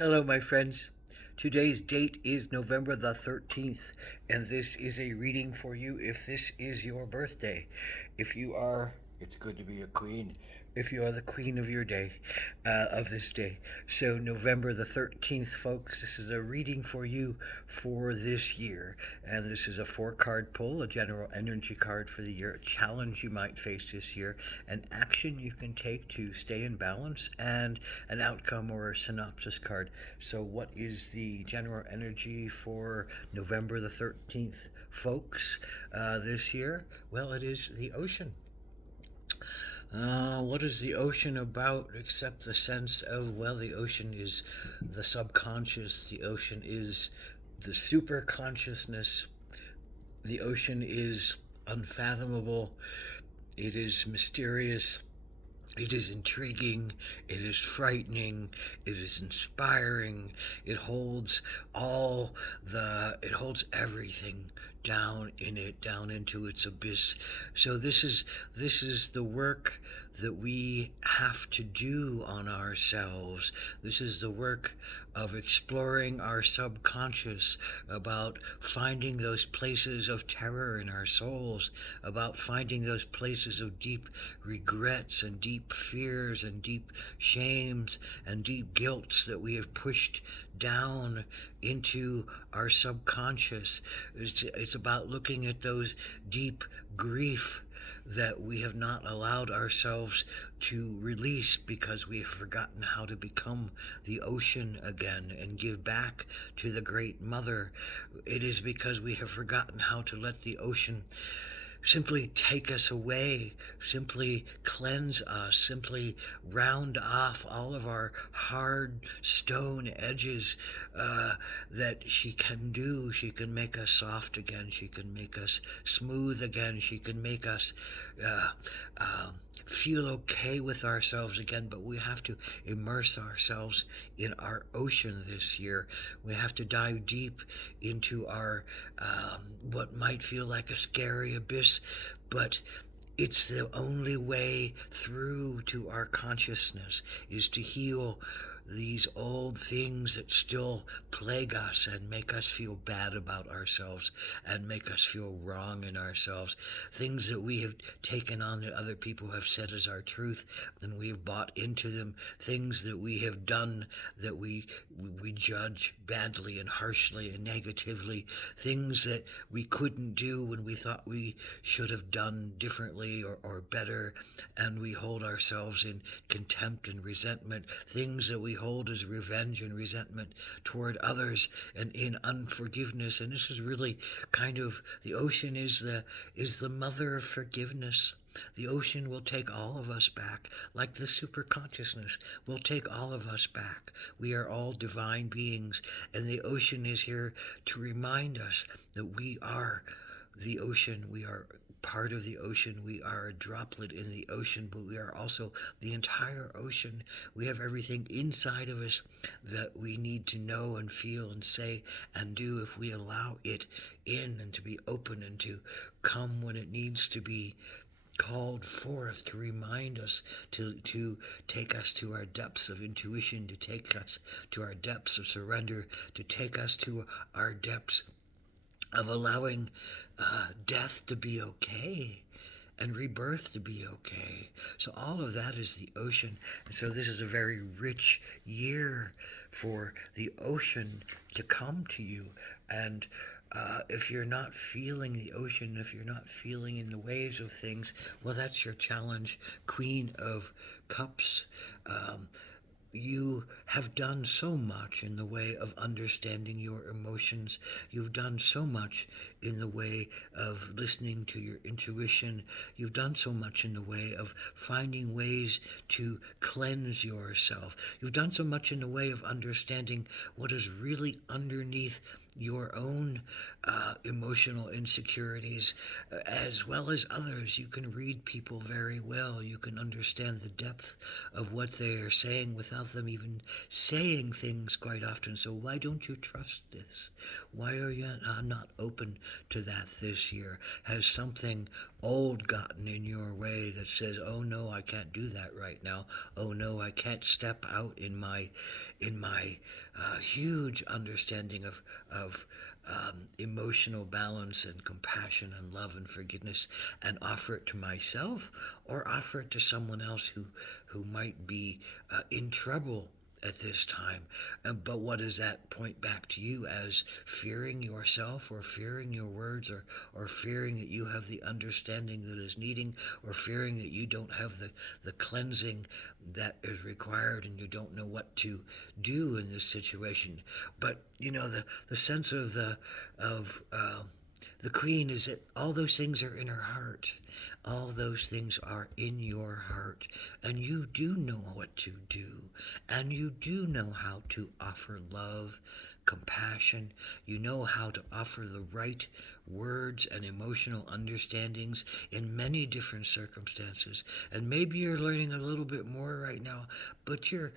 Hello, my friends. Today's date is November the 13th, and this is a reading for you if this is your birthday. If you are, it's good to be a queen. If you are the queen of your day, of this day. So, November the 13th, folks, this is a reading for you for this year. And this is a 4 card pull, a general energy card for the year, a challenge you might face this year, an action you can take to stay in balance, and an outcome or a synopsis card. So, what is the general energy for November the 13th, folks, this year? Well, it is the ocean. What is the ocean about except the sense of, well, the ocean is the subconscious, the ocean is the super consciousness, the ocean is unfathomable, it is mysterious, it is intriguing, it is frightening, it is inspiring, it holds it holds everything down in it, down into its abyss. So this is the work that we have to do on ourselves. This is the work of exploring our subconscious, about finding those places of terror in our souls, about finding those places of deep regrets and deep fears and deep shames and deep guilts that we have pushed down into our subconscious. It's about looking at those deep grief that we have not allowed ourselves to release because we have forgotten how to become the ocean again and give back to the great mother. It is because we have forgotten how to let the ocean simply take us away, simply cleanse us, simply round off all of our hard stone edges that she can do. She can make us soft again. She can make us smooth again. She can make us uh, uh, feel okay with ourselves again, but we have to immerse ourselves in our ocean this year. We have to dive deep into our what might feel like a scary abyss, but it's the only way through to our consciousness is to heal these old things that still plague us and make us feel bad about ourselves and make us feel wrong in ourselves. Things that we have taken on that other people have said as our truth and we have bought into them. Things that we have done that we judge badly and harshly and negatively. Things that we couldn't do when we thought we should have done differently or better, and we hold ourselves in contempt and resentment. Things that we hold as revenge and resentment toward others and in unforgiveness. And this is really kind of, the ocean is the mother of forgiveness. The ocean will take all of us back, like the superconsciousness will take all of us back. We are all divine beings, and the ocean is here to remind us that we are the ocean. We are part of the ocean. We are a droplet in the ocean, but we are also the entire ocean. We have everything inside of us that we need to know and feel and say and do if we allow it in and to be open and to come when it needs to be called forth, to remind us, to take us to our depths of intuition, to take us to our depths of surrender, to take us to our depths of allowing death to be okay and rebirth to be okay. So all of that is the ocean. And so this is a very rich year for the ocean to come to you. And if you're not feeling the ocean, if you're not feeling in the waves of things, well, that's your challenge, Queen of Cups. You have done so much in the way of understanding your emotions. You've done so much in the way of listening to your intuition. You've done so much in the way of finding ways to cleanse yourself. You've done so much in the way of understanding what is really underneath your own emotional insecurities, as well as others. You can read people very well. You can understand the depth of what they are saying without them even saying things quite often. So why don't you trust this? Why are you not open to that this year? Has something old gotten in your way that says, "Oh no, I can't do that right now. Oh no, I can't step out in my huge understanding of emotional balance and compassion and love and forgiveness, and offer it to myself or offer it to someone else who might be in trouble at this time." But what does that point back to you as? Fearing yourself, or fearing your words, or fearing that you have the understanding that is needing, or fearing that you don't have the cleansing that is required and you don't know what to do in this situation. But the sense of the queen is that all those things are in her heart. All those things are in your heart. And you do know what to do. And you do know how to offer love, compassion. You know how to offer the right words and emotional understandings in many different circumstances. And maybe you're learning a little bit more right now, but you're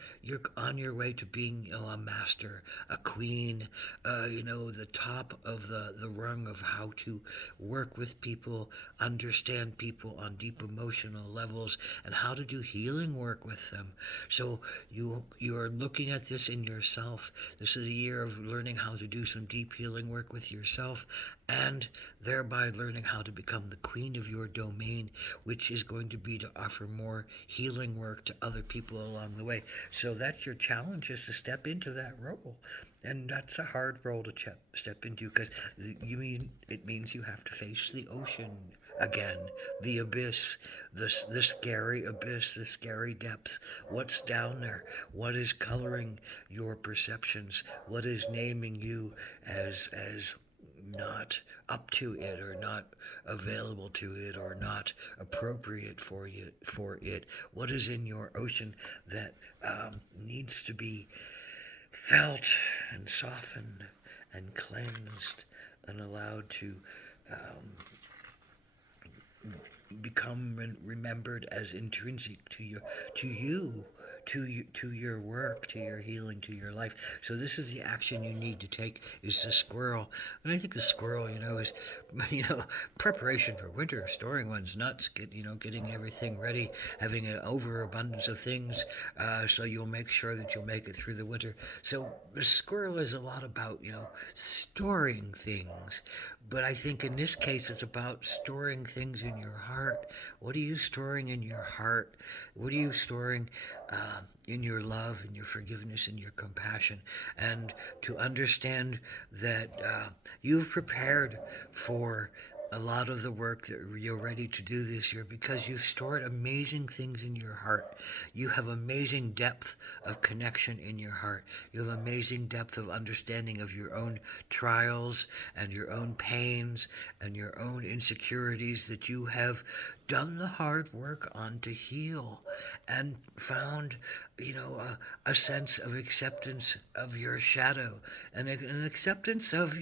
on your way to being a master, a queen, the top of the rung of how to work with people, understand people on deep emotional levels, and how to do healing work with them. So you are looking at this in yourself. This is a year of learning how to do some deep healing work with yourself, and thereby learning how to become the queen of your domain, which is going to be to offer more healing work to other people along the way. So that's your challenge, is to step into that role. And that's a hard role to step into, because it means you have to face the ocean again, the abyss, the scary abyss, the scary depths. What's down there? What is coloring your perceptions? What is naming you as not up to it, or not available to it, or not appropriate for it? What is in your ocean that needs to be felt and softened and cleansed and allowed to become remembered as intrinsic to to your work, to your healing, to your life? So this is the action you need to take, is the squirrel. And I think the squirrel, is, preparation for winter, storing one's nuts, getting everything ready, having an overabundance of things, so you'll make sure that you'll make it through the winter. So the squirrel is a lot about, storing things. But I think in this case, it's about storing things in your heart. What are you storing in your heart? What are you storing in your love, in your forgiveness, in your compassion? And to understand that you've prepared for a lot of the work that you're ready to do this year, because you've stored amazing things in your heart. You have amazing depth of connection in your heart. You have amazing depth of understanding of your own trials and your own pains and your own insecurities that you have done the hard work on to heal, and found, a sense of acceptance of your shadow, and an acceptance of,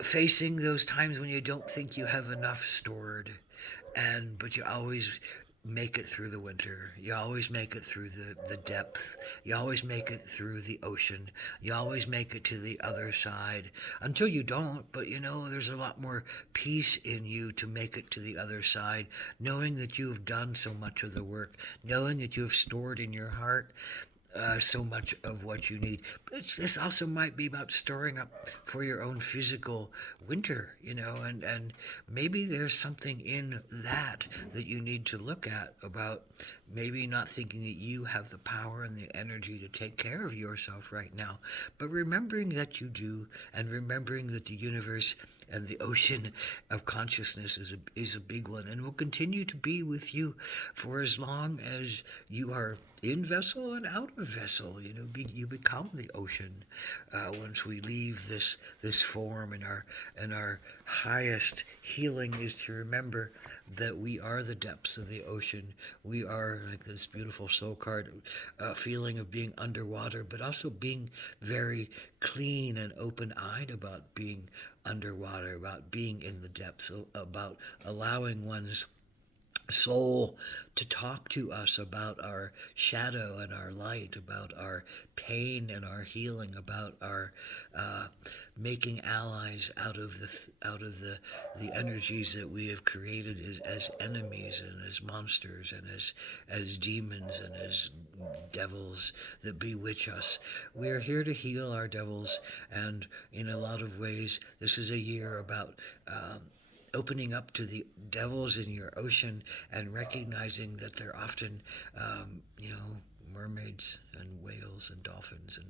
facing those times when you don't think you have enough stored, but you always make it through the winter. You always make it through the depth. You always make it through the ocean. You always make it to the other side, until you don't. But there's a lot more peace in you to make it to the other side, knowing that you've done so much of the work, knowing that you have stored in your heart so much of what you need. But this also might be about storing up for your own physical winter, and maybe there's something in that you need to look at, about maybe not thinking that you have the power and the energy to take care of yourself right now, but remembering that you do, and remembering that the universe and the ocean of consciousness is a big one, and will continue to be with you for as long as you are in vessel and out of vessel. You become the ocean once we leave this form. And our highest healing is to remember that we are the depths of the ocean. We are like this beautiful soul card feeling of being underwater, but also being very clean and open-eyed about being underwater, about being in the depths, about allowing one's soul to talk to us about our shadow and our light, about our pain and our healing, about our making allies out of the energies that we have created as enemies and as monsters and as demons and as devils that bewitch us. We are here to heal our devils, and in a lot of ways, this is a year about opening up to the devils in your ocean and recognizing that they're often, mermaids and whales and dolphins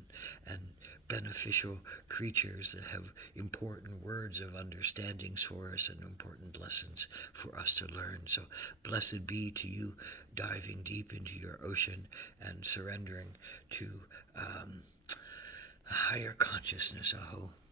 and beneficial creatures that have important words of understandings for us and important lessons for us to learn. So blessed be to you diving deep into your ocean and surrendering to higher consciousness. Aho.